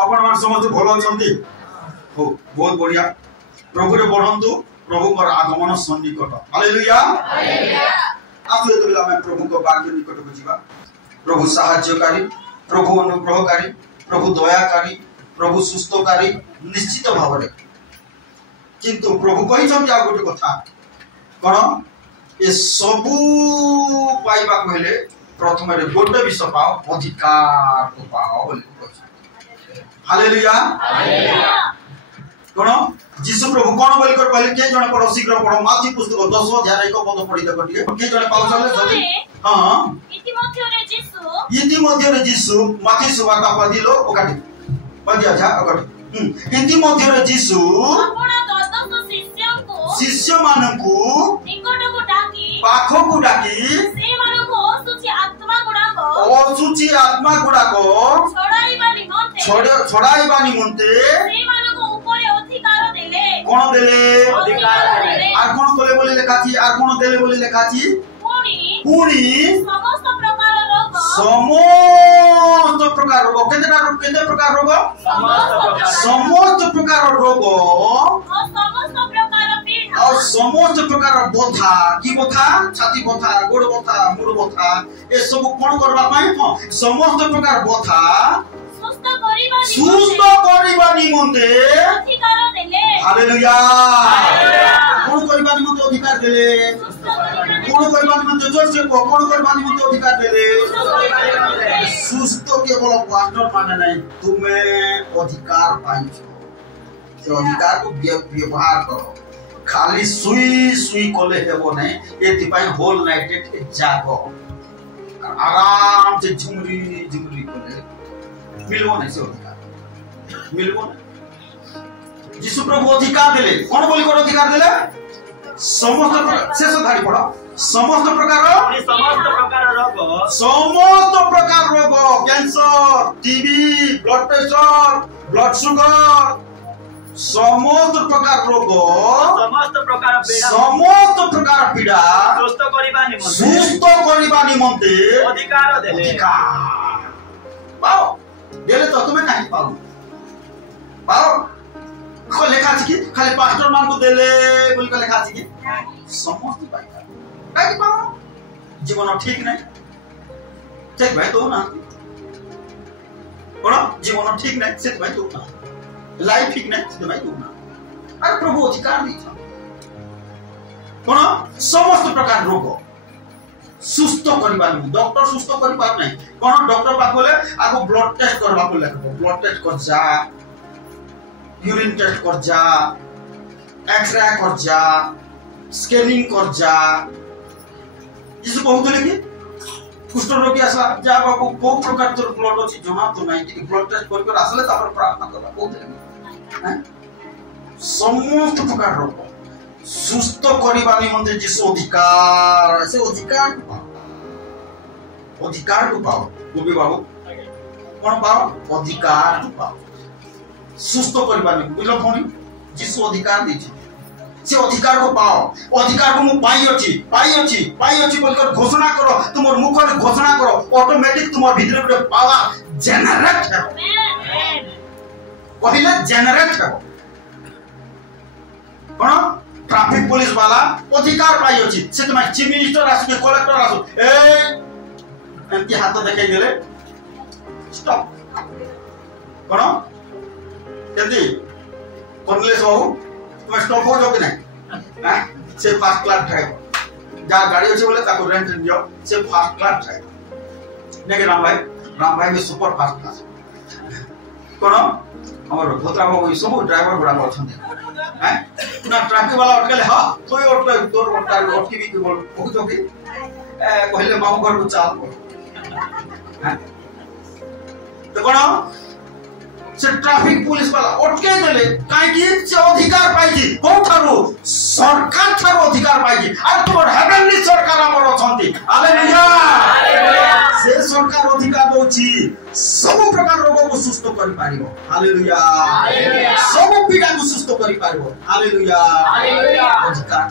आपण मान समस्त भल अछंती हो बहुत बढ़िया प्रभु रे बढ़ंतु प्रभु कर आगमन सन्निकट हालेलुया आसु एतबेला मैं प्रभु को वाक्य निकट को जीवा प्रभु सहायकारी प्रभु अनुग्रहकारी प्रभु दयाकारी प्रभु सुस्थकारी निश्चित भाव रे किंतु प्रभु कहि छथि आ गोटे कथा कोन ए सबु पाइबा कहले प्रथम रे गोटे विषय पाओ अधिकार को पाओ बोली कहछ हालेलुया हालेलुया कोन जीसु प्रभु कोन बोली कर कहले के जने पढो शीघ्र पढो माथि पुस्तक 10 अध्याय एक पद पढि दे कटिए के जने पाउ छले जल्दी हां इति मध्ये रे जीसु माथि सुवार्ता पदिलो ओकाटी पदिया जा ओकाटी इति मध्ये रे जीसु शिष्य मानकु निकट को डाकी पाखो को डाकी से मानकु असुचि आत्मा गुडा को छोड़ाइबा निमंते से मानकु ऊपर अधिकार देले कोन देले अधिकार देले आ कोन कोले बोली लेखाची आ कोन देले बोली लेखाची पुणी समस्त प्रकार रोग केते प्रकार रोग समस्त प्रकार रोग और समस्त प्रकार बोथा की बोथा छाती बोथा गोड़ बोथा मुड़ बोथा ए सब कोन करबा पई समस्त प्रकार बोथा सुस्त करिबा निमंते अधिकार देले हालेलुया कोन करिबा निमंते अधिकार देले कोन करिबा निमंते जोर से कोन करिबा निमंते अधिकार देले सुस्त केवल पास्टर माने नहीं तुम्हें अधिकार पाइছো से अधिकार को व्यवहार करो खाली सुई सुई कोले हेबो नै एति पई होल नाइट जागो आराम से झुमरी झुमरी कोले मिलबो नै से अधिकार मिलबो नै जीसु प्रभु अधिकार देले कोन बोली कोन अधिकार देले समस्त शेष धारी पड़ो समस्त प्रकार रोग cancer TB blood pressure blood sugar समस्त प्रकार रोग समस्त प्रकार पीड़ा सुस्त करिबा निमंते अधिकार देले पाओ देले तो तुम्हें नहीं पाओ को लेखा अछि कि खाली पास्टर मान को देले बोल के लेखा अछि कि समस्त पाइबा काई पाओ जीवन ठीक नहीं ठीक भाई तो ना कोन जीवन ठीक नहीं से भाई तो ना लाइफ ठीक नहीं से भाई तो ना अरे प्रभु अधिकार दी था कोन समस्त प्रकार रोग सुस्त करबा डॉक्टर सुस्त करबा नहीं कोन डॉक्टर पाखले आगो ब्लड टेस्ट करबा को लेखो ब्लड टेस्ट कर जा यूरिन टेस्ट कर जा एक्सरे कर जा स्कैनिंग कर जा इस बहुत लेके कुष्ठ रोगी आसला जा बाबू को प्रकार तोर ब्लड अछि जमा तो नहीं कि ब्लड टेस्ट कर कर आसले तापर प्रार्थना करबा बहुत लेके हैं समस्त प्रकार रोग सुस्त करिबा निमंते जिसु अधिकार से अधिकार को पाओ गोबी बाबू कोन पाओ अधिकार पाओ सुस्त करिबा नि बुझलो भौणी जिसु अधिकार दैछि से अधिकार को पाओ अधिकार को मु पाई अछि बोलकर घोषणा करो तुमर मुख रे घोषणा करो ऑटोमेटिक तुमर भीतर रे पावर जनरेट है पहिले जनरेट है कोन ट्रैफिक पुलिस वाला अधिकार पाई अछि से तुम चीफ मिनिस्टर आसु के कलेक्टर आसु ए एंती हाथ देखाई देले स्टॉप कोन केदी कॉर्नलेस बाबू तुम स्टॉप हो जाओ कि नहीं हां से फर्स्ट क्लास ड्राइवर जा गाड़ी अछि बोले ताको रेंट दियो से फर्स्ट क्लास ड्राइवर नेके राम भाई भी सुपर फास्ट क्लास कोन हमर भोत्रा बाबू सब ड्राइवर बड़ा अछन हैं ना ट्रैफिक वाला अटकले हां कोई अटके तोर अटकी भी बोल बहुत ओके पहले बाबू घर को चाल हैं तो कोन से ट्रैफिक पुलिस वाला अटके देले काई कि से अधिकार पाइछि कोन थारो सरकार थारो अधिकार पाइछि आ तोर हेवनली सरकार हमर अछंती हालेलुया से सरकार अधिकार दोछि सब प्रकार रोग को सुस्त करि पारिबो हालेलुया सब पीड़ा को सुस्त करि पारिबो हालेलुया अधिकार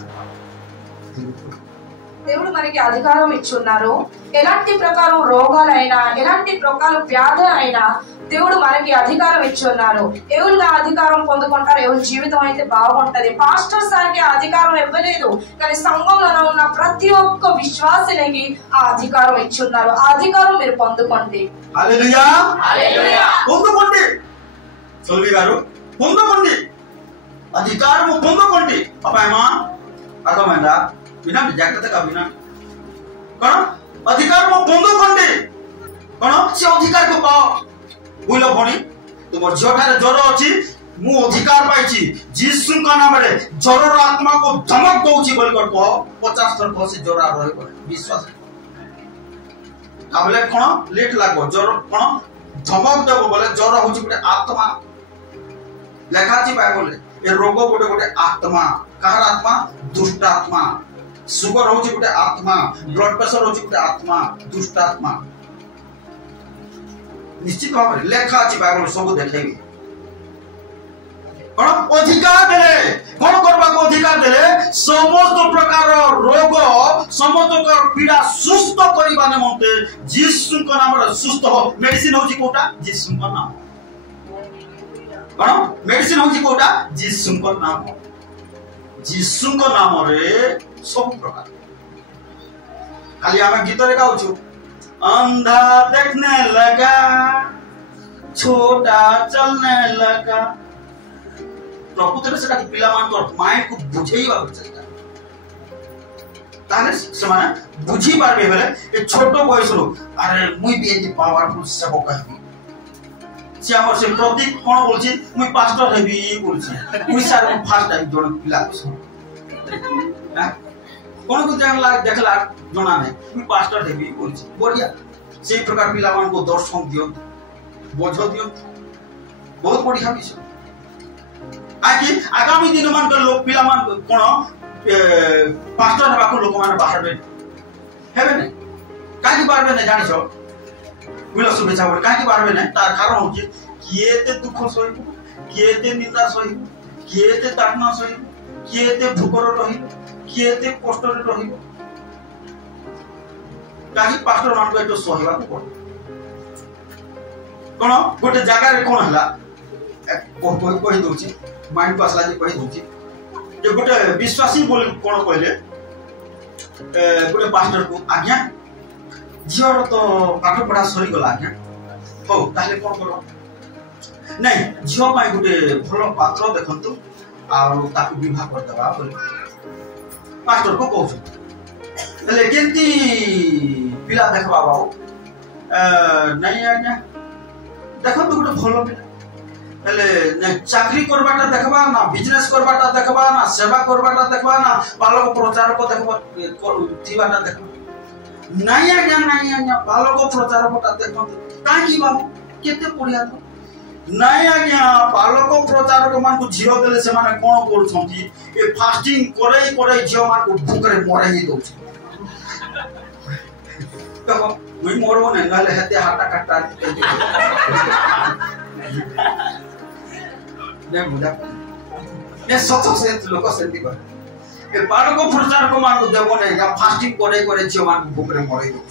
దేవుడు మనకి అధికారం ఇచ్చున్నారు. ఎలాంటి ప్రకారం రోగాలైనా ఎలాంటి ప్రకారం వ్యాధులైనా దేవుడు మనకి అధికారం ఇచ్చున్నారు. ఎవరు అధికారం పొందుకుంటారు, ఎవరి జీవితం అయితే బాగుంటది. పాస్టర్ సార్కి అధికారం ఇవ్వలేదు, కానీ సంఘంలో ఉన్న ప్రతి ఒక్క విశ్వాసునికి ఆ అధికారం ఇచ్చున్నారు. ఆ అధికారం మీరు పొందుకోండి. హల్లెలూయా, హల్లెలూయా. పొందుకోండి సోల్వి గారు, పొందుకోండి, అధికారము పొందుకోండి. అబ్బాయమా అర్థమైందా? వినండి, జాగ్రత్తగా వినండి. कौन अधिकार में बंद कर दे कौन से अधिकार को पाओ बुझल भणी तुम झीठार ज्वर अच्छी मु अधिकार पाई जीसु का नाम रे ज्वर आत्मा को धमक दौची बोल कर कह 50 थर कह से ज्वर रही विश्वास ताबले कौन लेट लागो ज्वर कौन धमक देव बोले ज्वर हूँ गोटे आत्मा लेखा अच्छी बाइबल ये रोग गोटे गोटे आत्मा कार आत्मा दुष्ट आत्मा सुगर हूँ गोटे आत्मा ब्लड प्रेशर हूँ गोटे आत्मा दुष्ट आत्मा निश्चित भाव में लेखा अच्छी बाइबल सब देखेगी कौन अधिकार देले कौन करबा को अधिकार देले समस्त प्रकार रोग समस्त पीड़ा सुस्थ करिबा निमंते यीशु को नाम रे सुस्थ हो मेडिसिन होची कोटा यीशु को नाम कौन मेडिसिन होची कोटा यीशु को नाम रे सब प्रकार खाली आमे गीत रे गाउछु अंधा देखने लगा छोटा चलने लगा प्रकृति से पिला मान माइंड को बुझेइबा चेष्टा ताने समान बुझी पारबे बेले ए छोटो बयस रो अरे मुई भी एति पावरफुल सेवो कहबी से हमर से प्रतीक कोन बोलछि मुई pastor heavy बोलछि Orissa row first time zone पिला को कोन को जानला देखला जोना नै मुई पास्टर हेबी बोलछि बढ़िया से प्रकार पिला मान को दर्शन दियो बोझो दियो बहुत बढ़िया विषय आगे आगामी दिन मान कर लोग पिला मान कोन पास्टर हेबा को लोक मान बाहर बे हेबे ने काकी बाहर बे ने जानि छ विलो शुभेच्छा बोल काकी बाहर बे ने तार कारण हो कि किएते दुख सही किएते निंदा सही किएते ताड़ना सही किएते भूकर रही किएते कष्ट रे रही काकी पास्टर मान को एतो सहीबा को पड़ कोन गोटे जगह रे कोन हला कोई दोची माइंड को असला जे कहि दोची जे गोटे विश्वासी बोल कोन कहले गोटे पास्टर को आज्ञा झियर तो पाठ पढ़ा सरी गला आज्ञा हो ताले कोन करो नहीं झियो पाई गोटे भलो पात्र देखंतु आ ताकू विवाह कर दबा बोले पास्टर को कहू ले केंती पिला देखबा बाबू नहीं आज्ञा देखंतु गोटे भलो पिला ले चाकरी करबाटा देखबा ना बिजनेस करबाटा देखबा ना सेवा करबाटा देखबा ना बालक प्रचार को देखबा थीबाटा देखबा नहीं आज्ञा बालक प्रचार कोटा देखबा काकी बाबू केते पढ़िया तो नहीं आज्ञा बालक प्रचार को मान को झियो देले से माने कोन करछंती ए फास्टिंग करे झियो मान को भूख रे मरे ही दोछ तो मुई मोरबो ने नाले हेते हाटा काटा ने मुदा ने सतो से लोक सेंती कर ए बालक प्रचार को मान को देबो ने या फास्टिंग करे झियो मान को भूख रे मरे दोछ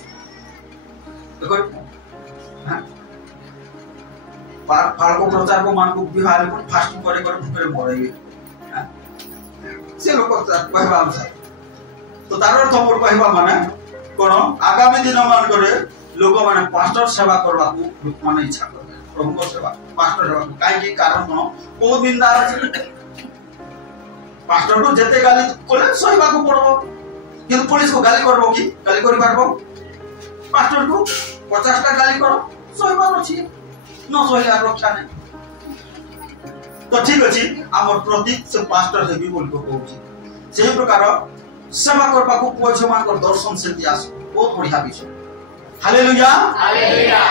देखो हां बालक प्रचार को मान को बिहार को फास्टिंग करे भूख रे मरे से लोक कहबा अनुसार तो तार अर्थ मोर कहबा माने कोन आगामी दिन मान करे लोक माने पास्टर सेवा करबा को लोक माने इच्छा कर प्रभु को सेवा पास्टर सेवा काई की कारण कोन को निंदा अछि पास्टर को जते गाली कोले सहीबा को पड़बो किंतु पुलिस को गाली करबो की गाली करि पारबो पास्टर को 50 टा गाली करो सहीबा अछि न सहीला रक्षा नै तो ठीक अछि हमर प्रतीक से पास्टर हेबी बोल को कहूची सेही प्रकार सेवा करबा को पोछ मान को दर्शन से दियास बहुत बढ़िया विषय हालेलुया हालेलुया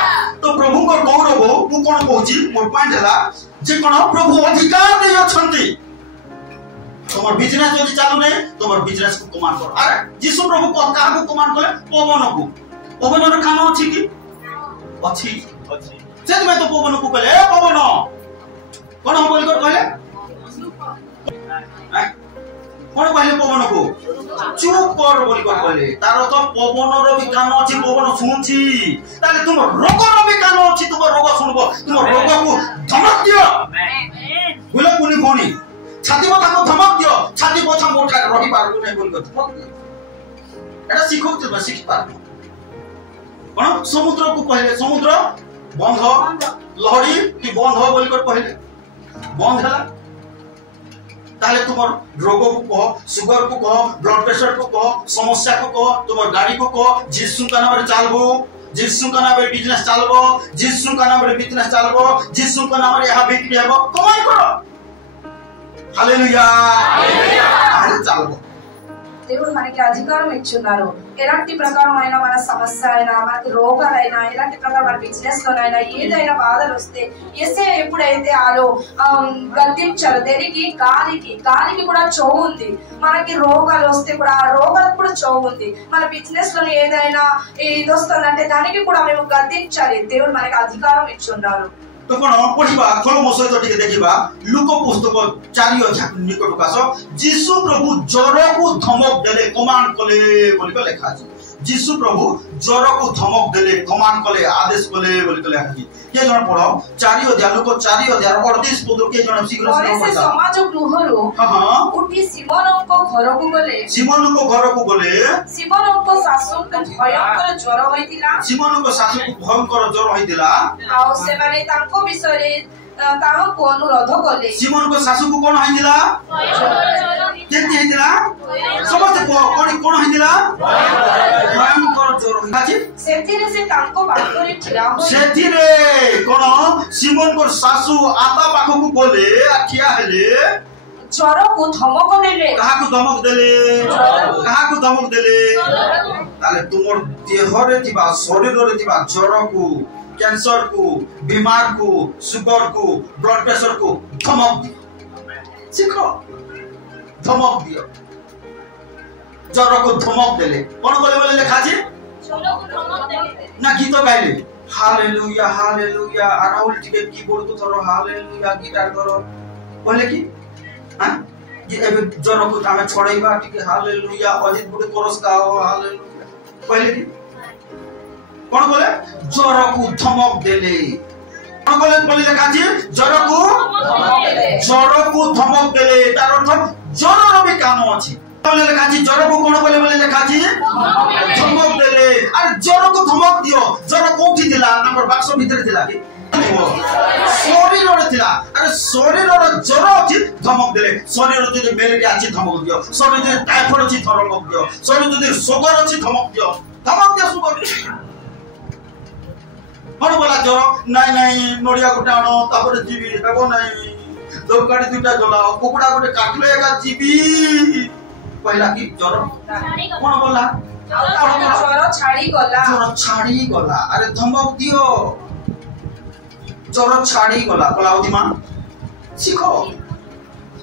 तो प्रभु को गौरव मु कोन कहूची मोर पॉइंट हला जे कोन प्रभु अधिकार दे अछंती तोमर बिजनेस जदि चालू नै तोमर बिजनेस को कमांड कर अरे यीशु प्रभु को का को कमांड करे पवन रो काम अछि की अछि से में तो पवन को कहले ए पवन कोन बोल कर कहले कोन कहले पवन को चुप कर बोली कर कहले तार तो पवनर भी कान अछि पवन सुनछि ताले तुम रोगर भी कान अछि तुम रोग सुनबो तुम रोग को धमक दियो बोले कोनी कोनी छाती बथा को धमक दियो छाती बथा मोठा रही पारबो नै बोली कर एटा सिखो त सिख पारबो कोन समुद्र को कहले समुद्र बंध लहरी की बंध बोली कर कहले बंध हला ताले तुमर रोग को कह सुगर को कह ब्लड प्रेशर को कह समस्या को कह तुमर गाड़ी को कह यीशु का नाम रे चलबो यीशु का नाम रे बिजनेस चलबो यीशु का नाम रे बिजनेस चलबो यीशु का नाम रे यहां बिक्री हेबो कमाई करो हालेलुया हालेलुया चलबो దేవుడు మనకి అధికారం ఇచ్చున్నారు ఎలాంటి ప్రకారమైన మన సమస్య అయినా మనకి రోగాలైనా ఎలాంటి ప్రకారం మన బిజినెస్ లోనైనా ఏదైనా బాధలు వస్తే యేసే ఎప్పుడైతే ఆలో గద్దించారు దేనికి గాలికి కూడా చెవు ఉంది మనకి రోగాలు వస్తే కూడా ఆ రోగాలకు కూడా చెవు ఉంది మన బిజినెస్ లో ఏదైనా ఇది వస్తుందంటే దానికి కూడా మేము గద్దించాలి దేవుడు మనకి అధికారం ఇచ్చున్నారు तो कोन पढिबा खोलो सहित टिके देखिबा लुक पुस्तक 4 अध्याय निकट कास यीशु प्रभु ज्वर को धमक देले कमांड कले बोली को लिखा अछि यीशु प्रभु ज्वर को धमक देले कमांड कले आदेश कले बोली को लिखा अछि के जण पढो 4 अध्याय लुक 4 अध्याय 38 पद के जण शीघ्र से समाज गृहरो उठी सिमोन को घर को गले सिमोन को सासु को भयंकर ज्वर होइतिला सिमोन को सासु को भयंकर ज्वर होइतिला आ से माने तांको विषय तांको अनुरोध कले सिमोन को सासु को कोन होइतिला केति होइतिला समस्त कोन होइतिला भयंकर ज्वर होइताछि सेथिरे से तांको बाटरे ठिया हो सेथिरे कोन सिमोन को सासु आता पाखो को बोले ठिया हेले ज्वर को धमक देले कहा को धमक देले ताले तुमर देहरे थिबा शरीर रे थिबा ज्वर को कैंसर को बीमार को शुगर को ब्लड प्रेशर को धमक दियो सीखो धमक दियो ज्वर को धमक देले कोन बोले लिखा छी ज्वर को धमक देले ना गीत गाइले हालेलुया हालेलुया आराउल टिके कीबोर्ड को धरो हालेलुया गिटार धरो बोले की हां ये एबे ज्वर को आमे छोड़ैबा टिके हालेलुया अजित बुडे कोरस गाओ हालेलुया पहले की कोन बोले ज्वर को धमक देले कोन बोले लिखा छी ज्वर को धमक देले तार अर्थ ज्वर रो भी काम अछि बोले लिखा छी ज्वर को कोन बोले लिखा छी धमक देले अरे ज्वर को धमक दियो ज्वर कोठी दिला नंबर बाक्स भीतर दिला की शरीर रे दिला अरे शरीर रे ज्वर अछि धमक देले शरीर रे मेलेरिया अछि धमक दियो शरीर रे टाइफाइड अछि धमक दियो शरीर रे शुगर अछि धमक दियो शुगर कोन बोला ज्वर नहीं नोडिया गोटे आनो तापर जीवी हेबो नहीं दोकाडी दुटा जलाओ कुकुडा गोटे काटलेगा जीवी पहिला की ज्वर कोन बोला ज्वर छाड़ी गला अरे धमक दियो ज्वर छाड़ी गला कलावती मां सीखो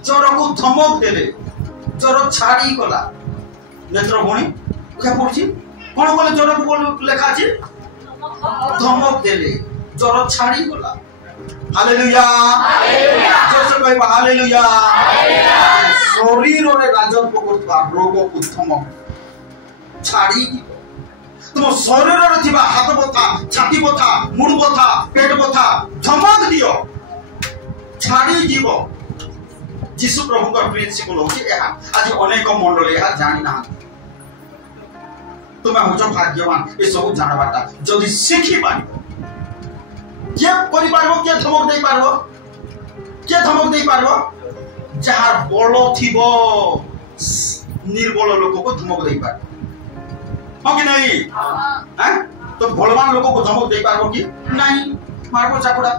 ज्वर को धमक देले ज्वर छाड़ी गला नेत्र भणी क्या पड़छि कोन बोले ज्वर को लिखा अछि धमक देले ज्वर छाड़ी गला हालेलुया हालेलुया जोर कहबा हालेलुया हालेलुया शरीर रे राजन पकड़ता रोग को धमक छाड़ी तुम शरीर रे थिबा हाथ बथा छाती बथा मुड़ बथा पेट बथा धमक दियो छाड़ी जीव यीशु प्रभु का प्रिंसिपल होची एहा आज अनेक मंडल एहा जानि ना तुम हो भाग्यवान ए सब जानबाटा जदि सीखी पारिबो के करि पारबो के धमक देई पारबो जहार बल थिबो निर्बल लोक को धमक देई पारबो हो कि नहीं हैं तो बलवान लोक को धमक देई पारबो कि नहीं मारबो चाकुड़ा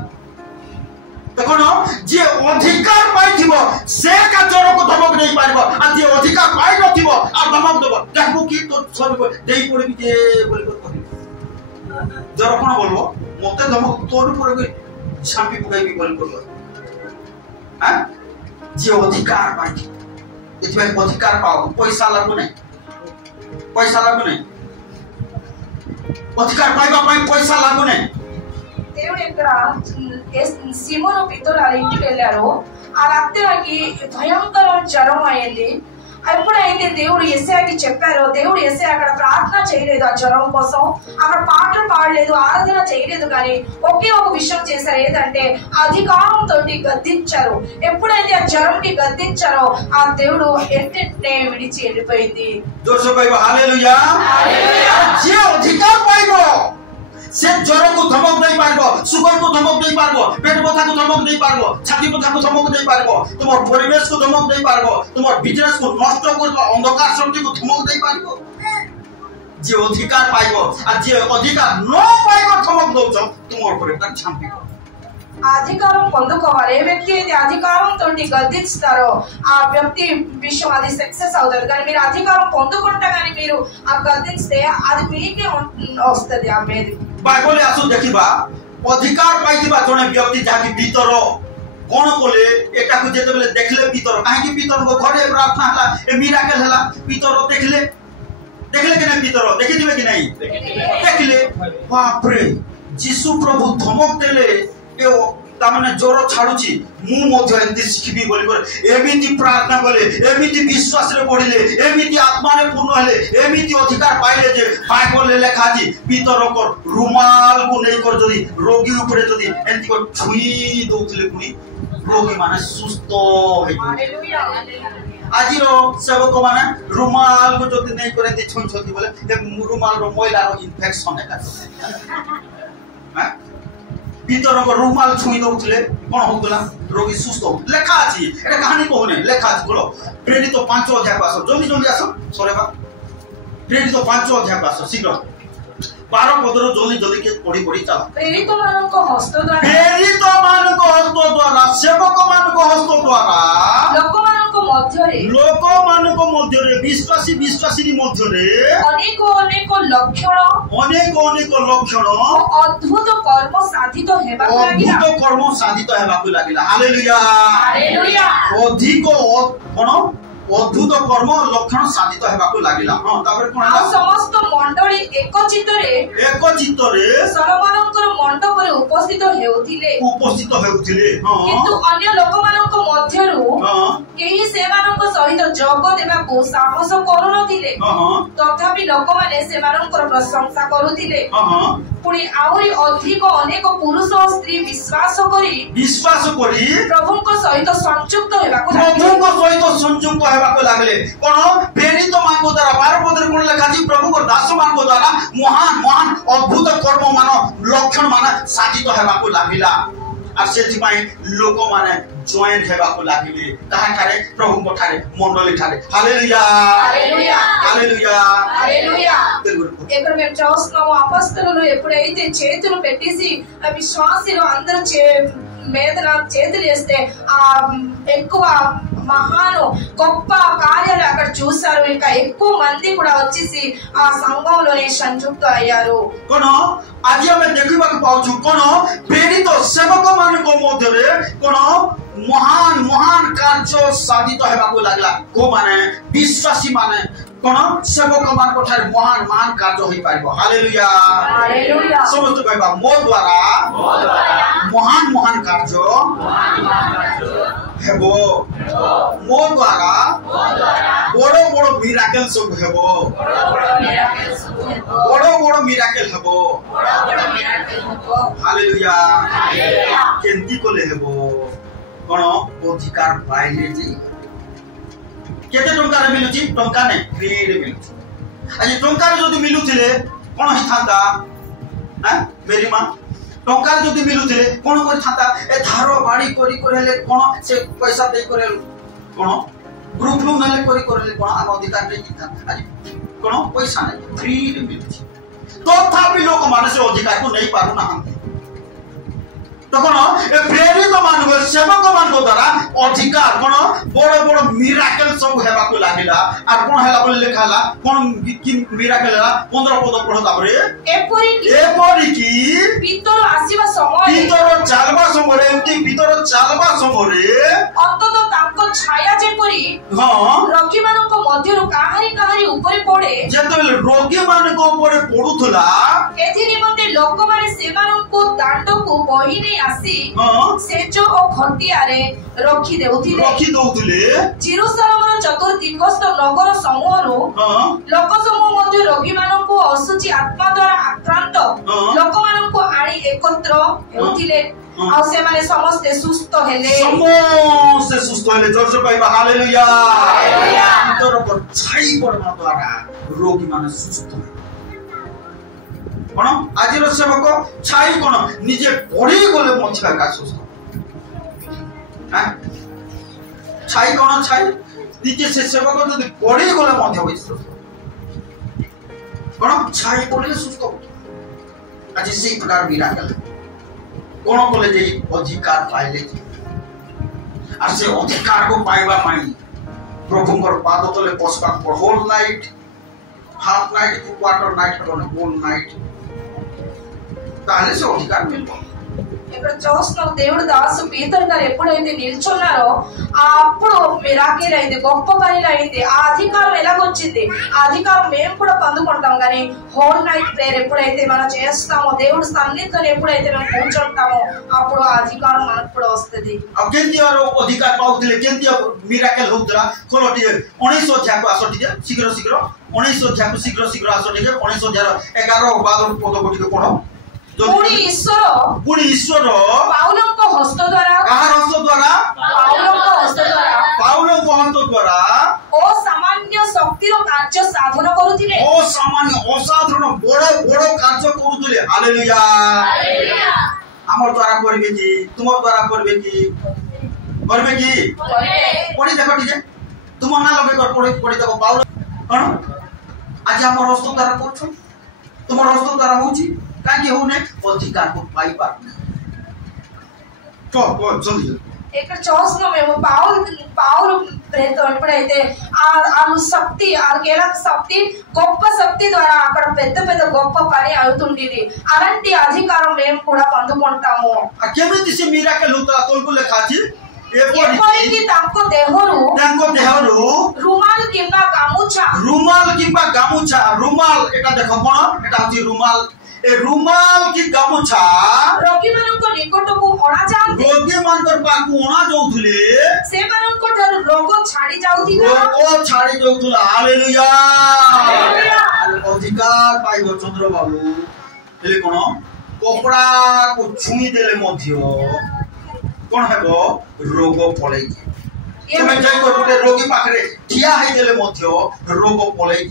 देखो न जे अधिकार पाइथिबो से का जड़ को धमक देई पारबो आ जे अधिकार पाइ नथिबो आ धमक देबो कहबो कि तो सब देई पड़बी जे बोल कहि जड़ कोन बोलबो मते धमक तोर ऊपर छापी पकाई बोल करबो हैं जे अधिकार पाइ एतबे अधिकार पाओ पैसा लागो नहीं अधिकार पाइबा पाइ पैसा लागो नहीं దేవుడు ఇక్కడ సిమోను పితరుల ఇంటికి వెళ్ళారు ఆ రాత్రికి భయంకర జ్వరం అయింది ఎప్పుడైతే దేవుడు యేసయ్యకి చెప్పారో, దేవుడు యేసయ్య అక్కడ ప్రార్థన చేయలేదు ఆ జ్వరం కోసం, అక్కడ పాటలు పాడలేదు, ఆరాధన చేయలేదు, కానీ ఒకే ఒక విషయం చేశారు. ఏదంటే అధికారంతో గద్దించారు. ఎప్పుడైతే ఆ జ్వరంకి గద్దించారో ఆ దేవుడు ఎన్నింటినే విడిచి వెళ్ళిపోయింది. से ज्वर को धमक नहीं पारबो, सुगर को धमक नहीं पारबो, पेट बथा को धमक नहीं पारबो, छाती बथा को धमक नहीं पारबो, तुमर परिवेश को धमक नहीं पारबो, तुमर बिजनेस को नष्ट करबो, अंधकार शक्ति को धमक नहीं पारबो। जे अधिकार पाइबो आ जे अधिकार न पाइबो धमक दउछ तुमर पर तक छांपिबो। అధికారం పొందుకోవాలి. ఏ వ్యక్తి అయితే అధికారంతో గద్దిస్తారో ఆ వ్యక్తి విషయం అది సక్సెస్ అవుతారు. కానీ మీరు అధికారం పొందుకుంటా కానీ మీరు ఆ గద్దిస్తే అది మీకే వస్తుంది. ఆ మీద বাইবেলে আসো দেখিবা অধিকার পাইবা জনে ব্যক্তি যাকি ভিতর কোন বলে এটাকে যেতে বলে দেখলে ভিতর কাহিকি ভিতর ঘরে প্রার্থনা হলা এ মিরাকেল হলা ভিতর দেখলে দেখলে কেন ভিতর দেখি দিবে কি নাই দেখলে বাপ রে যিশু প্রভু ধমক দেলে ए तामने जोर छाडुची मु मध्य एंती शिखिबी बोली करे एमिति प्रार्थना बोले एमिति विश्वास रे पढिले एमिति आत्मा रे पूर्ण हेले एमिति अधिकार पाइले जे बाइबल ले लेखा जी भीतर को रुमाल को नै कर जदी रोगी ऊपर जदी एंती को छुई दोथले पुनी रोगी माने सुस्त हे। हालेलुया। आजिर सेवक माने रुमाल को जदी नै करे ती छुई छती बोले ए रुमाल रो मैला रो इन्फेक्शन एका हां भीतर को रुमाल छुई दउथले कोन होतला रोगी सुस्त लेखा अछि एटा कहानी कहने लेखा अछि बोलो प्रेरित 5 अध्याय पास जल्दी जल्दी आसो सरेबा प्रेरित 5 अध्याय पास शीघ्र 12 पदर जल्दी जल्दी के पढी पढी चला। प्रेरित मानको हस्त द्वारा सेवक मानको हस्त द्वारा लोक मानको मध्यरे विश्वासी विश्वासिनी मध्यरे अनेक अनेक लक्षण अद्भुत कर्म साधित हेबाकु लागिला। Hallelujah hallelujah. अधिक कोन अद्भुत कर्म लक्षण साधित हेबाकु लागिला। हां तापर कोन समस्त मंडली एकचित्तरे सलोमनकर मंडप रे उपस्थित हेउथिले हां किंतु अन्य लोकमानक मध्यरु केही सेमानक सहित जोग देबाकु साहस करू नथिले। तथापि लोकमाने सेमानकर प्रशंसा करूथिले। पुणी आहुरी अधिक अनेक पुरुष और स्त्री विश्वास करी प्रभुଙ୍କ सहित संयुक्त हेबाकु लागले। कोन प्रेरित मानको द्वारा 12 पदर कोन लेखा जी प्रभुको दास मानको द्वारा महान महान अद्भुत कर्म मान लक्षण मान साधित हेबाकु लागिला। आ सेति पई लोक माने जॉइन हेबाकु लागिले कहा थारे प्रभुको थारे मंडली थारे। Hallelujah hallelujah hallelujah hallelujah. एकर में 24వ అపొస్తలులు ఎప్పుడైతే చేతులు పెట్టేసి విశ్వాసులు అందరూ మేదన చేతులు వేస్తే ఆ ఎక్కువ మహాను గొప్ప కార్యాలు అక్కడ చూశారు. ఇంకా ఎక్కువ మంది కూడా వచ్చేసి ఆ సంఘంలోనే సంయుక్త అయ్యారు. कोन आज हमें देखिबाकु पाउछु कोन प्रेरित सेवक मानको मध्यरे कोन महान महान कार्य साधित हेबाकु लागला। को माने विश्वासी माने कोन सेवक मानको ठारे महान महान कार्य होई पाइबो। Hallelujah hallelujah. समस्त कहबा मो द्वारा महान महान कार्य हेबो मो द्वारा बड़ो बड़ो मिराकल सब हेबो बड़ो बड़ो मिराकल हेबो। हालेलुया केंती कोले हेबो कोन अधिकार पाइले जे केते टंका रे मिलुची टंका नै फ्री रे मिलुची। आज टंका रे जदी मिलुथिले कोन हि थांता हैं मेरी मां टंका जदी मिलुथिले कोन कोइ थांता ए धारो बाड़ी करी करले कोन से पैसा दे करे कोन ग्रुप लोन ले करी करले कोन आ अधिकार नै था। आज कोन पैसा नै फ्री रे मिलुची तथापि लोक माने से अधिकार को नै पारु ना हम तो कोन ए प्रेरित मानको सेवक मानको द्वारा अधिकार कोन बड़ बड़ मिराकल सब हेबाकु लागिला। आ कोन हैला बोले लेखाला कोन कि मिराकल हैला 15 पद पढो तापरे एपरि की भीतर आसीबा समय भीतर चालबा समय एंती भीतर चालबा समय अंतत तांको ଛାୟା ଯେପରି ହଁ ରୋଗୀମାନଙ୍କ ମଧ୍ୟରୁ କାହାରି କାହାରି ଉପରେ ପଡ଼େ ଯେତେବେଳେ ରୋଗୀ ମାନଙ୍କ ଉପରେ ପଡୁଥିଲା ଏଥି ନିମନ୍ତେ ଲୋକମାନେ ସେମାନଙ୍କୁ ଦାଣ୍ଡକୁ ବହି ନେଇ ଆସି ହଁ ସେଜ ଓ ଖଟିଆରେ ରଖି ଦଉଥିଲେ ଜେରୁସାଲେମର ଚତୁର୍ଦିଗସ୍ଥ ନଗର ସମୂହରୁ ହଁ ଲୋକ ସମୂହ ମଧ୍ୟ ରୋଗୀମାନଙ୍କୁ ଅଶୁଚି ଆତ୍ମା ଦ୍ୱାରା ଆକ୍ରାନ୍ତ ଲୋକମାନଙ୍କୁ ଆଣି ଏକତ୍ର ହେଉଥିଲେ ଆଉ ସେମାନେ ସମସ୍ତେ ସୁସ୍ଥ ହେଲେ ଜୋରସେ କହିବା ହାଲେଲୁୟା ଭିତରକୁ ଛାଇ ପଡବା ଦ୍ୱାରା ରୋଗୀ ମାନେ ସୁସ୍ଥ ହେଲେ କଣ ଆଜିର ସେବକ ଛାଇ କଣ ନିଜେ ପଡି ଗଲେ ମଧ୍ୟ ଏକା ସୁସ୍ଥ ଛାଇ କଣ ଛାଇ ନିଜେ ସେ ସେବକ ଯଦି ପଡି ଗଲେ ମଧ୍ୟ ସୁସ୍ଥ କଣ ଛାଇ ପଡିଲେ ସୁସ୍ଥ ଆଜି ସେଇ ପ୍ରକାର ମିରାକଲ कौन बोले जे अधिकार पाइले और से अधिकार को पाइबा पाई प्रभुଙ୍କର पाद तले बसबा whole night half night quarter night whole night ताले से अधिकार मिलबो ఇక్కడ చూస్తున్నాం దేవుడు దాసు పీతర్ గారు ఎప్పుడైతే నిల్చున్నారో అప్పుడు మిరాకిల్ అయింది గొప్ప పనిలు అయింది ఆ అధికారం ఎలాగొచ్చింది ఆ అధికారం మేము కూడా పొందుకుంటాం కానీ హోల్ నైట్ ప్రేయర్ ఎప్పుడైతే మనం చేస్తామో దేవుడు సన్నిధిలో ఎప్పుడైతే మేము కూర్చుంటామో అప్పుడు ఆ అధికారం మనకు కూడా వస్తుంది केंती और अधिकार पाउथिले केंती मिराकल होउतरा खोलटी 19 अध्याय को आसो टिके शीघ्र शीघ्र 19 अध्याय को शीघ्र शीघ्र आसो टिके 19 अध्याय 11 12 पद को टिके पढो पुणी ईश्वर पाउलଙ୍କ हस्त द्वारा काहर हस्त द्वारा पाउलଙ୍କ हस्त द्वारा असामान्य शक्तिर कार्य साधन करूथिले असाधारण बड़ बड़ कार्य करूथिले हालेलुया हमर द्वारा करबे की तुम द्वारा करबे की पढ़ी देखो ठीक है तुम ना लगे कर पढ़ी देखो पाउल कौन आज हमर हस्त द्वारा करछ तुम हस्त द्वारा होची काहे होने अधिकार को पाई पार तो जल्दी ఇక్కడ చూస్తున్నాం మేము పావులు ఎప్పుడైతే ఆ శక్తి ఆ కీలక శక్తి గొప్ప శక్తి ద్వారా అక్కడ పెద్ద పెద్ద గొప్ప పని అవుతుండేది అలాంటి అధికారం మేము కూడా పొందుకుంటాము କେମିତି ସେ ମିରାକଲ ହୋଉଥିଲା ତୋଲକୁ ଲେଖା ଅଛି ଏପରିକି ତାଙ୍କ ଦେହରୁ ରୁମାଲ କିମ୍ବା ଗାମୁଛା ରୁମାଲ ଏଟା ଦେଖ କଣ ଏଟା ଅଛି ରୁମାଲ ए रुमाल की गामुछा रोगी मानको निकटको अणा जाउथे रोगी मानकर पाकु अणा जाउथले से मानको ठार रोग छाडी जाउथिला हालेलुया अधिकार पाइबो चंद्र बाबू हेले कोन कपड़ा को छुई देले मध्य कोन हेबो रोग पळै तुमे जाई को गोटे रोगी पाखरे ठिया हे देले मध्य रोग पळै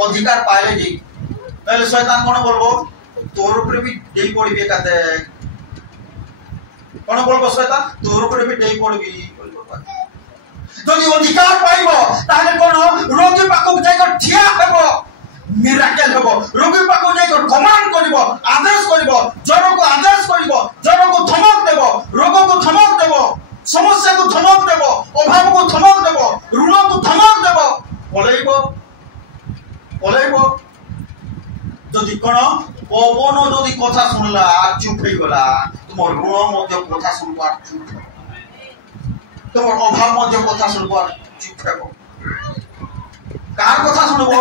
अधिकार पाइले जे पहले शैतान कोन बोलबो तोर ऊपर भी डेई पड़बे काते कोन बोलबो शैतान तोर ऊपर भी डेई पड़बी जदि अधिकार पाइबो ताले कोन रोगी पाको जाय को ठिया हेबो मिराकल हेबो रोगी पाको जाय को कमांड करबो आदेश करबो जन को आदेश करबो जन को धमक देबो रोग को धमक देबो समस्या को धमक देबो अभाव को धमक देबो ऋण को धमक देबो पळैबो जदि कोन पवन जदि कथा सुनला चुप हो गला तुम ऋण मध्य कथा सुनबार चुप तुम अभाव मध्य कथा सुनबार चुप हेबो कार कथा सुनबो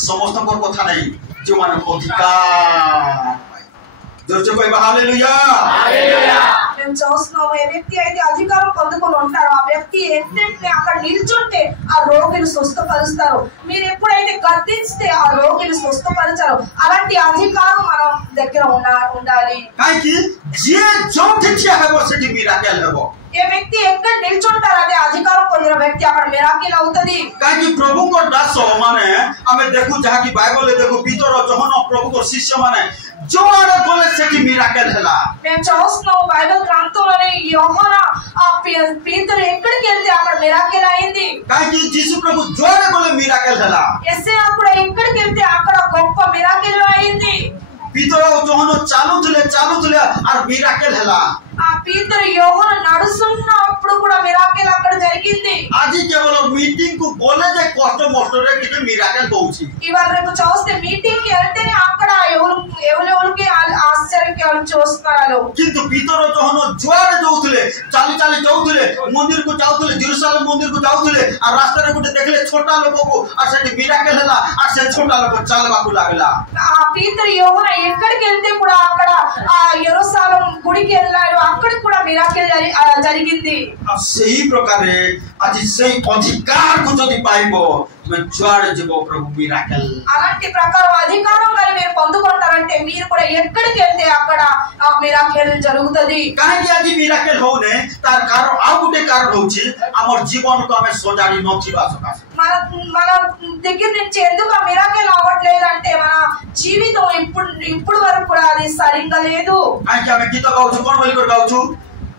समस्त कथा नहीं जो माने अधिकार जोरसे कहबा हालेलुया మేము చూస్తున్నాం ఏ వ్యక్తి అయితే అధికారం పొందుకొని ఉంటారో ఆ వ్యక్తి ఎంతెంటే అక్కడ నిల్చుంటే ఆ రోగిని స్వస్థపరుస్తారు మీరు ఎప్పుడైతే గద్దిస్తే ఆ రోగిని స్వస్థపరచారు అలాంటి అధికారం మన దగ్గర ఉండాలి కాకి जे जोठी ठिया हेबो सेठी मिराकल हेबो ఏ వ్యక్తి ఎక్కడ నిల్చుంటారో అదే అధికారం పొందిన వ్యక్తి అక్కడ మిరాకిల్ అవుతది కాకి ప్రభు को दास माने हमें देखु जहा की बाइबल देखु पीतर जहन प्रभु को शिष्य माने जो आरे बोले सेठी मिराकल हला మేము చూస్తున్నాం బైబిల్ గ్రంథంలోనే యోహాన ఆ పీతరు ఎక్కడికి వెళ్తే అక్కడ మిరాకిల్ అయింది కాకి యేసు ప్రభు జోరే बोले मिराकल हला ఎస్సే అక్కడ ఎక్కడికి వెళ్తే అక్కడ గొప్ప మిరాకిల్ అయింది पीतर जहन चालुथले और मिराकल हला ఆ పీతరు యోహాన నడుస్తున్నప్పుడు కూడా మిరాకిల్ అక్కడ జరిగింది आज केवल मीटिंग को बोले जे कष्ट मस्टरे टिके मिराकल होउची ఇవాళ రేపు చూస్తే మీటింగ్ కి వెళ్తేనే అక్కడ ఎవరికి ఆశ్చర్యకి చూస్తారు किंतु पीतर जहन जुआरे जाउथले चाली चली जाऊले मंदिर को जाऊले जेरूशलेम मंदिर को जाऊले आ रास्ता रे गुटे देखले छोटा लोग को आ से मिराकल हला आ से छोटा लोग चलबा को लागला पीतर యోహన ఎక్కడికి వెళ్తే కూడా అక్కడ ఆ యెరూషలేం గుడికి వెళ్ళారు అక్కడ కూడా మిరాకిల్ జరిగింది सही प्रकार आज सही अधिकार को जदि पाइबो मैं जुआड़ जीवो प्रभु मिराकल అలాంటి ప్రకారం అధికారం గాని మీరు పొందుకుంటారంటే మీరు కూడా ఎక్కడికి వెళ్తే అక్కడ ఆ మిరాకిల్ జరుగుతది काहे आज मिराकल होने तार कारण आ गुटे कारण होची हमर जीवन को हमें सजाड़ी नथिबा सका మన మన దగ్గర నుంచి ఎందుకు ఆ మిరాకిల్ అవ్వట్లేదంటే మన జీవితం ఇప్పుడు వరకు కూడా అది సరిగ్గా లేదు काहे हमें गीत गाउछु कोन बोली कर गाउछु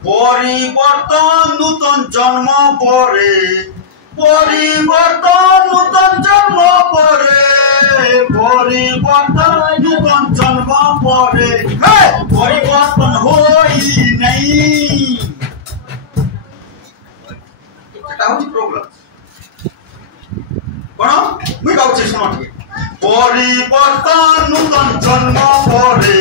परिवर्तन नूतन जन्म परे परिवर्तन नूतन जन्म परे परिवर्तन नूतन जन्म परे हे परिवर्तन होई नहीं एटा होची प्रॉब्लम कोन मी गाउछु सुनो परिवर्तन नूतन जन्म परे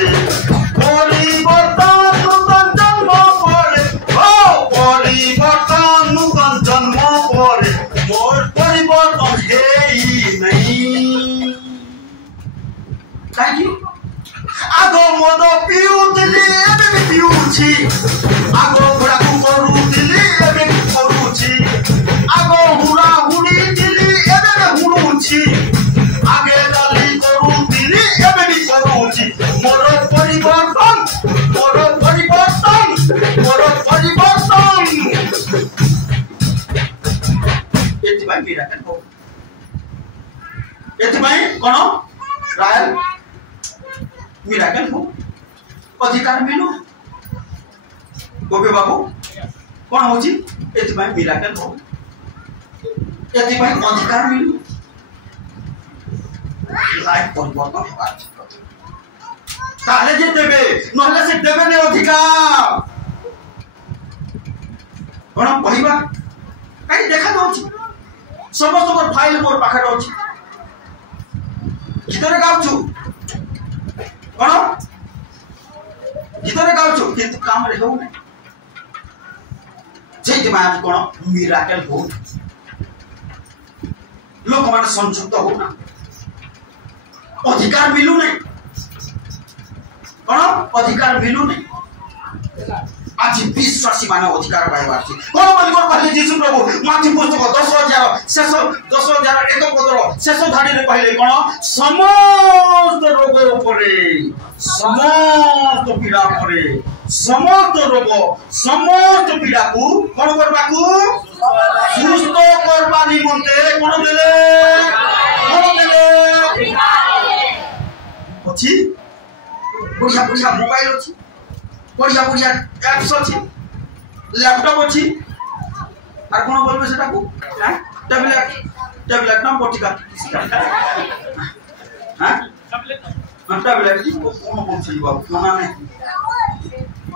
परिवर्तन नूतन जन्म परे ओ परिवर्तन नूतन जन्म परे मोर परिवर्तन हेई नहीं काहे आगो मद पिउतिली एबे भी पिउछि आगो बुढा को करूतिली एबे भी करूछि आगो हुडा हुडी दिली एबे भी हुडुछि आगे डाली करूतिली एबे भी करूछि मोर परिवर्तन मोर परिवर्तन मोर परिवर्तन एतिबाई मिराकल हो एतिबाई कोन रायल मिराकल हो अधिकार मिलु गोबे बाबू कोन होची एतिबाई मिराकल हो एतिबाई अधिकार मिलु लाइफ परिवर्तन हेबार ताले जे देबे नहले से देबे ने अधिकार कोन कहिबा काई देखा जाउची समस्त को फाइल मोर पाखा रहउची गीतरे गाउछु कोन गीतरे गाउछु किंतु काम रे हो नै जे दिमाग कोन मिराकल हो लोक मान संयुक्त हो ना अधिकार मिलू नहीं कोन अधिकार मिलू नहीं आज विश्वासी माने अधिकार पाइबार छी कोन बोली कोन कहले जीसु प्रभु माथि पुस्तक 10000 शेष 10000 एक पदर शेष धाडी रे कहले कोन समस्त रोग उपरे समस्त पीड़ा उपरे समस्त रोग समस्त पीड़ा को कोन करबा को सुस्त करबा निमंते कोन देले अछि बढ़िया बढ़िया मोबाइल अछि बढ़िया बढ़िया एप्स अछि लैपटॉप अछि আর কোন বলবে সেটা কো হ্যাঁ ট্যাবলেট নাম পটিকা হ্যাঁ ট্যাবলেট কি কোন বলছি বাবু মনে নাই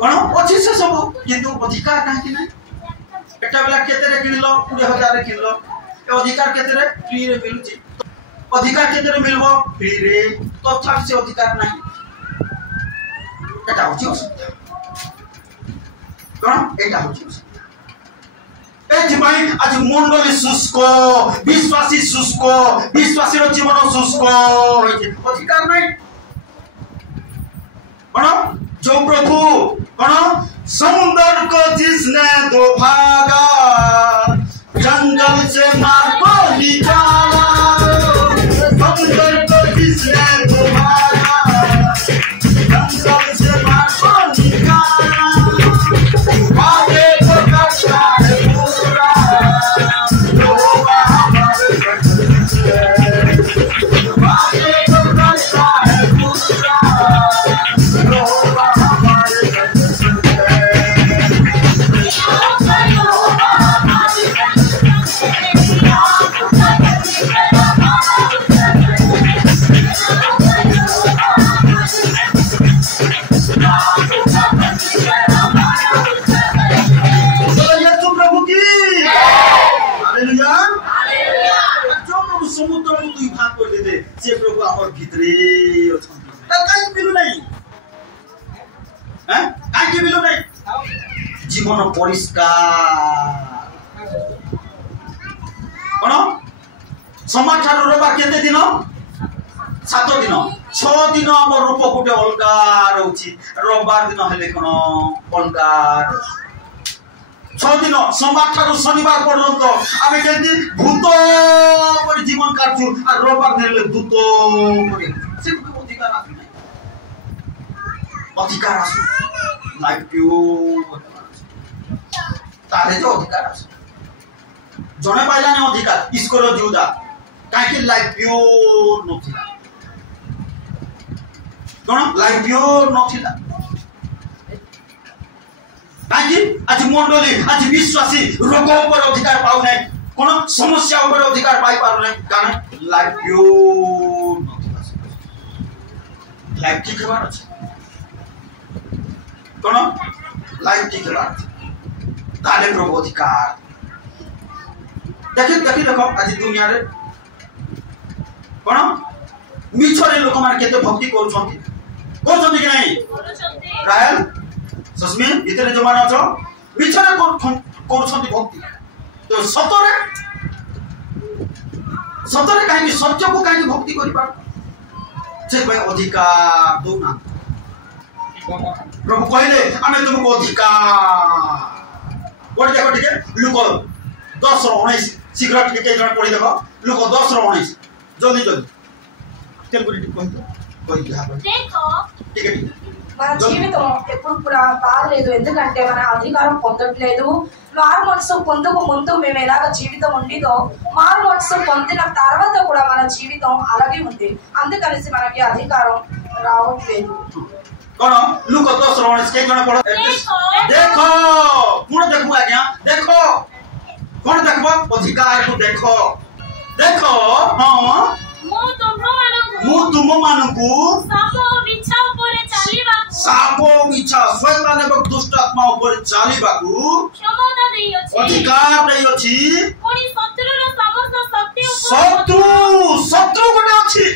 কোন ଅଛି ସେ ସବୁ কিন্তু ଅଧିକାର କାହିଁକି নাই ট্যাবলেট কেতেরে কিনলো 20000 রে কিনলো এ অধিকার কেতেরে ফ্রি রে মিলুছি अधिकार केतरे मिलबो फ्री रे तथापि से अधिकार নাই এটা হচ্ছে অসুবিধা কোন এটা হচ্ছে অসুবিধা এতিবাই আজ মণ্ডলী শুষ্ক বিশ্বাসীর জীবন শুষ্ক হইছে অধিকার নাই কোন जो प्रभु कोन समुद्र को जिसने दो भागा जंगल से मार को निकाला समुद्र को जिसने दो भागा जंगल से मार को निकाला आगे को कष्टा है पूरा लोहा हमारे आगे को कष्टा है पूरा लोहा समुद्र को दुई भाग कर देते से प्रभु हमर भितरे अछन त काई बिलु नै हैं काई के बिलु नै जीवन परिष्कार कौन सोमवार ठार रविवार केते दिन 7 दिन 6 दिन आम रूप गोटे अलग रोचे रविवार दिन हेले कौन अलग 6 दिन सोमवार ठार शनिवार पर्यंत आम के भूत जीवन काटू और रविवार दिन भूत अधिकार अधिकार आसू लाइफ प्योर तारे जो अधिकार आसू जने पाइलानी अधिकार ईश्वर जुदा कहीं लाइफ प्योर नथिला कौन लाइफ प्योर नथिला कहीं आज मंडली आज विश्वासी रोग पर अधिकार पाऊ नहीं कौन समस्या पर अधिकार पाई पारू नहीं कारण लाइफ प्योर नथिला लाइफ ठीक हेबार अछि कौन लाइफ ठीक हेबार अछि ताले प्रभु अधिकार देखि देखो आज दुनिया रे कौन मिछरे लोक माने केते भक्ति करूछंती कि नहीं रायल सस्मी इतने जमाना छ मिछरे करूछंती भक्ति तो सतरे काहे सत्य को काहे भक्ति करि पार से भाई अधिकार दो ना प्रभु कहले आमे तुमको अधिकार बोल देखो ठीक है लुक 10 और 19 शीघ्र के जण पढ़ी देखो लुक 10 और 19 जल्दी जल्दी तेल गुडी कोई देखो ठीक है మన జీవితం ఎప్పుడు కూడా బాగలేదు ఎందుకంటే మన అధికారం పొందట్లేదు మారు మనసు పొందక ముందు మేము ఎలాగ జీవితం ఉండిదో మారు మనసు పొందిన తర్వాత కూడా మన జీవితం అలాగే ఉంది అందుకనేసి మనకి అధికారం రావట్లేదు कौन लुक 10 और 19 के जण पढ़ो देखो कौन देखबो आज्ञा देखो कौन देखबो अधिकार को देखो देखो हां मु तुम मानकु सापो बिछा शैतान एवं दुष्ट आत्मा ऊपर चालीबाकू अधिकार नहीं अछि शत्रु गोटे अछि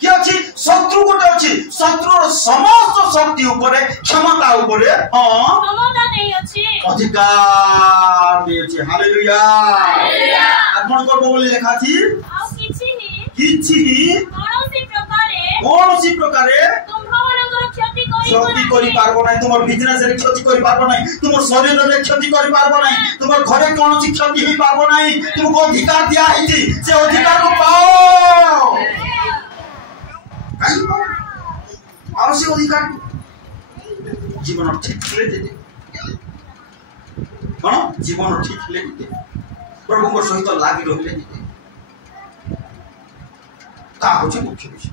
कि अछि शत्रु गोटे अछि शत्रुर समस्त शक्ति ऊपर क्षमता ऊपर हां क्षमता नहीं अछि अधिकार नहीं अछि हालेलुया आपण को बोली लिखा छी किछि कौनसी प्रकारे क्षति करि पारबो नै तुमर बिजनेस रे क्षति करि पारबो नै तुमर शरीर रे क्षति करि पारबो नै तुमर घरे कौनसी क्षति होई पारबो नै तुमको अधिकार दिया हिची से अधिकार को पाओ काई आवश्यक अधिकार जीवन ठीक ले दे कोन जीवन ठीक ले दे प्रभु को सहित लागि रहले दे का होचे मुख्य विषय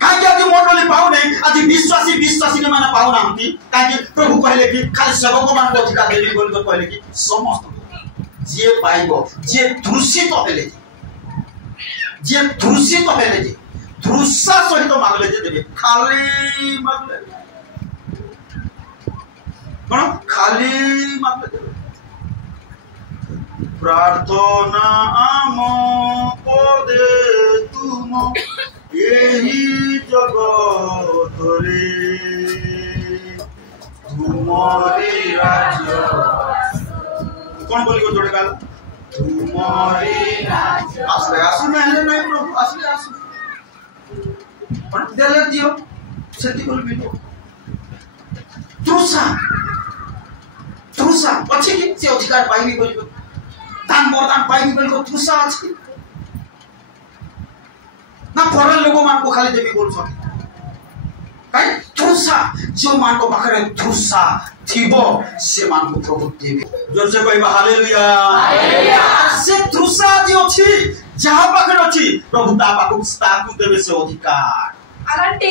काहे आज मंडली पाऊ नहीं आज विश्वासी ने माने पाऊ नांती काहे प्रभु कहले कि खाली सेवक मान अधिकार देली बोल तो कहले कि समस्त जे पाइबो जे धूषित हेले जे धूषा सहित मांगले जे देबे खाली मांगले कोन खाली मांगले देबे प्रार्थना आम पदे तुम यही जगत रे तुम्हारी राज्य कौन बोली को जोड़े गाल तुम्हारी राज्य आसले आसु नहीं नहीं प्रभु आसले आसु पर देले दियो सेति बोल बिलो तुसा अछि कि से अधिकार पाइबी बोली दान वरदान पाइबी बोली को तुसा अछि ना फरल लोग मान को खाली देवी बोल सके काई तुसा जो मान को पाखरे तुसा थीबो से मान को प्रभु देवी जोर से कहबा हालेलुया से तुसा जे अछि जहां पाखरे अछि प्रभु ता पाखु स्थान देवे से अधिकार అలాంటి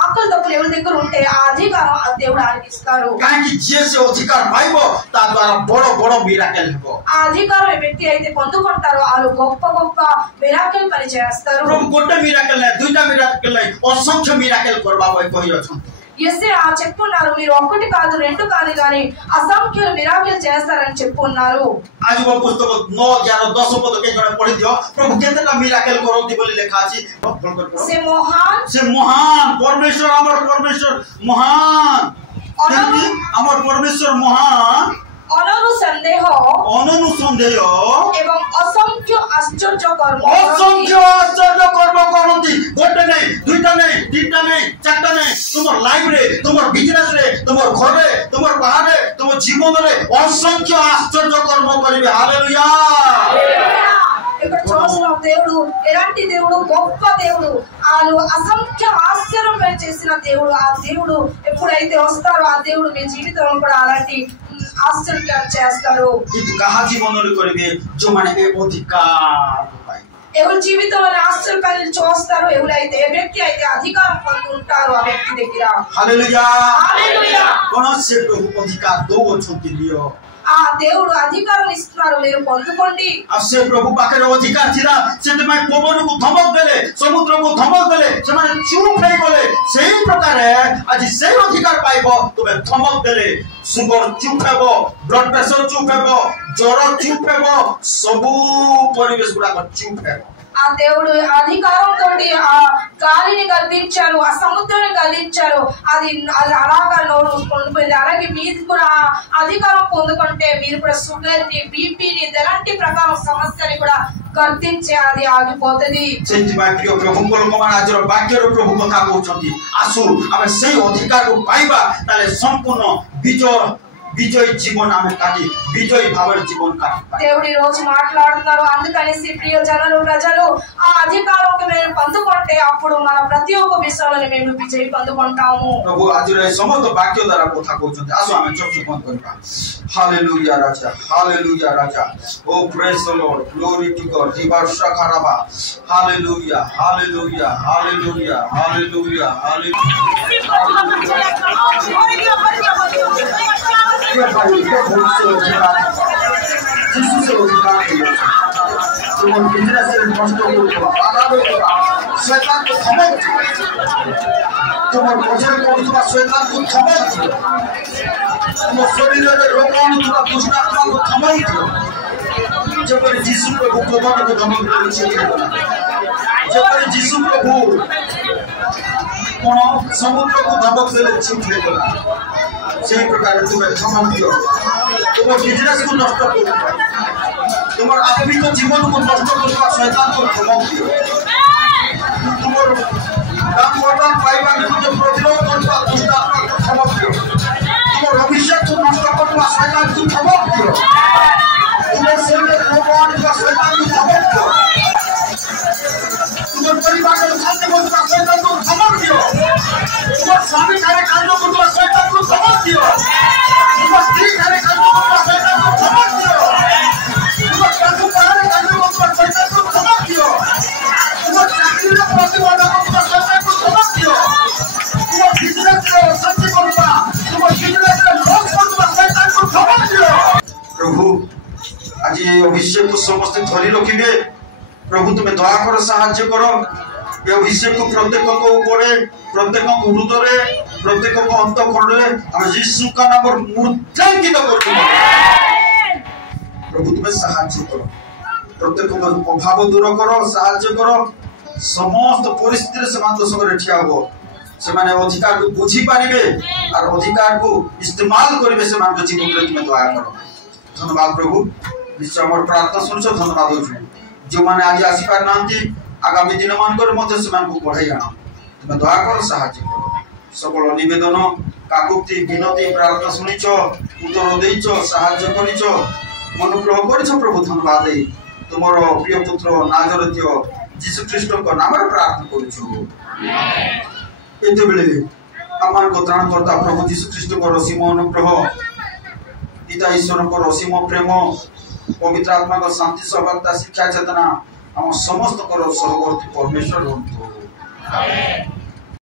ఆకలి తప్పులు ఎవరి దగ్గర ఉంటే ఆ అధికారం దేవుడు ఆయనకి ఇస్తారు కానీ చేసే అధికారం పాయిబో తా ద్వారా బడో బడో మిరాకిల్ హబో ఆ అధికారం ఏ వ్యక్తి అయితే పొందుకుంటారో వాళ్ళు గొప్ప గొప్ప మిరాకిల్ పని చేస్తారు ప్రభు గొట్ట మిరాకిల్ లేదు দুইটা మిరాకిల్ లేదు అసంఖ్య మిరాకిల్ करबा होय कहि अछंती ఎస్సే ఆ చెప్పున్నారు మీరు ఒకటి కాదు రెండు కాదు గాని అసంఖ్య మిరాకిల్ చేస్తారని చెప్పున్నారు आज वो पुस्तक 9 11 10 पद के जने पढ़ि दियो प्रभु केतेला मिराकिल करौती बोली लिखा अछि से महान परमेश्वर हमर परमेश्वर महान আমার পরমেশ্বর মহান অনুসন্দেহ এবং অসংখ্য আশ্চর্য কর্ম করନ୍ତି গোটে নেই দুইটা নেই তিনটা নেই চারটা নেই তোমার লাইফে তোমার বিজনেসে তোমার ঘরে তোমার বাহারে তোমার জীবনে অসংখ্য আশ্চর্য কর্ম করিবে হালেলুয়া ఇక్కడ చూసిన దేవుడు ఎలాంటి దేవుడు గొప్ప దేవుడు వాళ్ళు అసంఖ్య ఆశ్చర్యం చేసిన దేవుడు ఆ దేవుడు ఎప్పుడైతే వస్తారో ఆ దేవుడు మీ జీవితంలో కూడా అలాంటి ఆశ్చర్యం చేస్తారు ఇది কাহা জীবନରେ করিবে যোমানে এ অধিকার পায় ఎవరి జీవితంలో ఆశ్చర్యకార్యాలు చూస్తారో ఎవరైతే ఏ వ్యక్తి అయితే అధికారం పొంది ఉంటారో ఆ వ్యక్తి దగ్గర హల్లెలూయా హల్లెలూయా কোনসে প্রভু অধিকার দৌଛନ୍ତି লিও ఆ దేవుడు అధికారం ఇస్తున్నారు మీరు పొందుకోండి అసే ప్రభు పాఖరే అధికార ଥିଲା ସେଥିପାଇଁ ପବନକୁ ଧମକ ଦେଲେ ସମୁଦ୍ରକୁ ଧମକ ଦେଲେ ସେମାନେ ଚୁପ୍ ହେଇଗଲେ ସେହି ପ୍ରକାରେ ଆଜି ସେହି ଅଧିକାର ପାଇବ ତୁମେ ଧମକ ଦେଲେ ସୁଗର ଚୁପ୍ ହେବ ବ୍ଲଡ୍ ପ୍ରେସର ଚୁପ୍ ହେବ ଜ୍ୱର ଚୁପ୍ ହେବ ସବୁ ପରିବେଶ ଗୁଡାକ ଚୁପ୍ ହେବ ఆ దేవుడు అధికారంతో ఆ గాలిని గద్దించారు ఆ సముద్రాన్ని గద్దించారు అది అలాగా నోరు ఉండిపోయింది అలాగే మీరు కూడా అధికారం పొందుకుంటే మీరు కూడా షుగర్ ని బీపీని ఎలాంటి ప్రకారం సమస్యని కూడా గద్దించే అది ఆగిపోతుంది ସେଥିପାଇଁ ପ୍ରିୟ ପ୍ରଭୁଙ୍କ ଲୋକମାନେ ଆଜିର ବାକ୍ୟର ପ୍ରଭୁ କଥା କହୁଛନ୍ତି ଆସୁ ଆମେ ସେଇ ଅଧିକାରକୁ ପାଇବା ତାହେଲେ ସମ୍ପୂର୍ଣ୍ଣ విజయ్ జీవన్ ఆమె కాటి విజయ్ భావన జీవన్ కాటి దేవుడి రోజు మాట్లాడుతున్నారు అందుకనేసి ప్రియ జనులు ప్రజలు ఆ అధికారంకి మేము పొందుకుంటే అప్పుడు మన ప్రతి ఒక్క విషయంలో మేము విజయ్ పొందుకుంటాము ప్రభు ఆజిర సమస్త వాక్య ద్వారా কথা কହୁଛନ୍ତି ଆସୁ ଆମେ ଚକ୍ଷୁ ବନ୍ଦ କରିବା ହାଲେଲୁୟା ରାଜା ଓ ପ୍ରେଜ୍ ଦ ଲର୍ଡ ଗ୍ଲୋରି ଟୁ ଗଡ୍ ଦିବାର୍ଷା ଖରାବା ହାଲେଲୁୟା ହାଲେଲୁୟା ହାଲେଲୁୟା ହାଲେଲୁୟା তোমার বিজনেসের নষ্ট করতে শয়তানকে ধমক তোমার বছরে করুଥିବା শয়তানକୁ ধমক তোমার শরীরের রোগ আনুଥିବା দুষ্টাত্মাକୁ ধমক যেপରି ଯୀଶୁ ପ୍ରଭୁ ପବନକୁ ଧମକ ଦେଲେ ଚୁପ୍ ହେଇଗଲା ଯେପରି ଯୀଶୁ ପ୍ରଭୁ কোন সমুদ্রକୁ ধমক ଦେଲେ ଚୁପ୍ ହେଇଗଲା সেই প্রকারে তুমি ধমক দিও তোমার বিজনেসକୁ নষ্ট করুଥିବା তোমার আত্মিক জীবনକୁ নষ্ট করুଥିବା শয়তানକୁ ধমক দিও তোমার দান বরদান পাইবা নিমন্তে প্রতিরোধ করুଥିବା দুষ্টাত্মাକୁ ধমক দিও তোমার অভিষেকକୁ নষ্ট করুଥିବା শয়তানକୁ ধমক দিও তোমার শরীরে রোগ আনুଥିବା শয়তানକୁ ধমক দিও তোমার পরিবারের শান্তি করুଥିବା শয়তানକୁ ধমক দিও তোমার স্বামী ঘরে কাণ্ড করুଥିବା শয়তানକୁ ধমক দিও তোমার স্ত্রী ঘরে কাণ্ড করুଥିବା শয়তানକୁ ধমক দিও তোমার কাকু পাহাড়ে কাণ্ড করুଥିବା শয়তানକୁ ধমক দিও তোমার চাকরির প্রতিবন্ধক করুଥିବା শয়তানକୁ ধমক দিও তোমার বিজনেসে অশান্তি করুଥିବା তোমার বিজনেসে লস করুଥିବା শয়তানକୁ ধমক দিও প্রভু আজি এই অভিষেকକୁ ସମସ୍ତେ ଧରି ରଖିବେ प्रभु तुम्हें दया कर साहाय्य कर ये अभिषेक प्रत्येक उपरे प्रत्येक हृदय प्रत्येक अंतःकरण हम यीशु का नाम मूर्धांकित कर प्रभु तुम्हें साहाय्य कर प्रत्येक अभाव दूर कर साहाय्य कर समस्त परिस्थिति से ठिया हो से अधिकार को बुझी पारे और अधिकार को इस्तेमाल करेंगे से जीवन में तुम्हें दया कर धन्यवाद प्रभु निश्चय मोर प्रार्थना शुणुच धन्यवाद जो मैंने आज आसीपार ना आगामी दिन मानकर बढ़ाई आना तुम्हें दया कर साहाय्य कर सकल निवेदन काकुक्ति विनती प्रार्थना शुणिच उत्तर देच साहाय्य करिच अनुग्रह करिच प्रभु धन्यवाद दे तुम प्रिय पुत्र नाजरेय यीशु ख्रीष्ट नाम प्रार्थना करुछु एते बेले आमान को त्राणकर्ता प्रभु यीशु ख्रीष्ट असीम अनुग्रह पिता ईश्वर असीम प्रेम पवित्र आत्मा का शांति सौभाग्यता शिक्षा चेतना हम समस्त सहवर्ती परमेश्वर